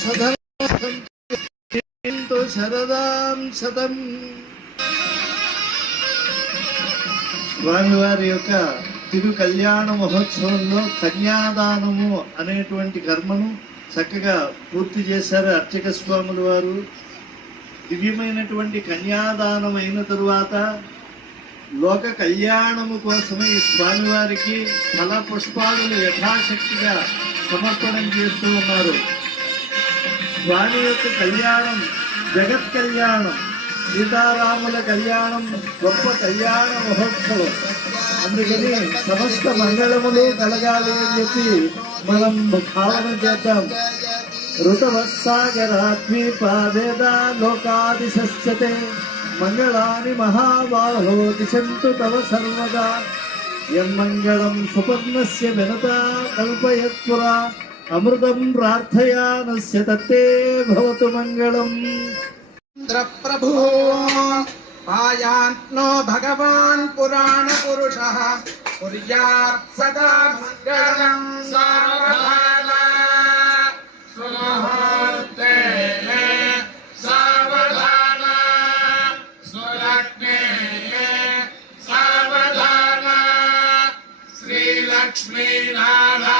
సదనంతు శరదాం సదం. స్వామివారి యొక్క తిరు కళ్యాణ మహోత్సవంలో కన్యాదానము అనేటువంటి కర్మను చక్కగా పూర్తి చేశారు అర్చక స్వాముల వారు. దివ్యమైనటువంటి కన్యాదానం అయిన తరువాత లోక కళ్యాణము కోసమై స్వామివారికి ఫల పుష్పాలను యథాశక్తిగా సమర్పణం చేస్తూ ఉన్నారు. స్వామి యొక్క కళ్యాణం జగత్ కళ్యాణం సీతారాముల కళ్యాణం గొప్ప కళ్యాణ మహోత్సవం. అందుకని సమస్త మంగళములు కలగాలి అని చెప్పి మనం భావన చేద్దాం. ఋతవత్సాగరాద్వీపావేదా లోకాదిశస్యతే మంగళాని మహాబాహో దిశంతు తవ సర్వదా. యన్మంగళం సుపర్ణస్య వినత కల్పయత్పురా. अमृतम प्रार्थयानस्य तत्ते भवतु मङ्गलम् प्रभो पायान्नो भगवान् पुराणपुरुषः कुर्यात् सदा मङ्गलम् सावधान सावधान स्वलग्ने सावधान श्रीलक्ष्मीनारायण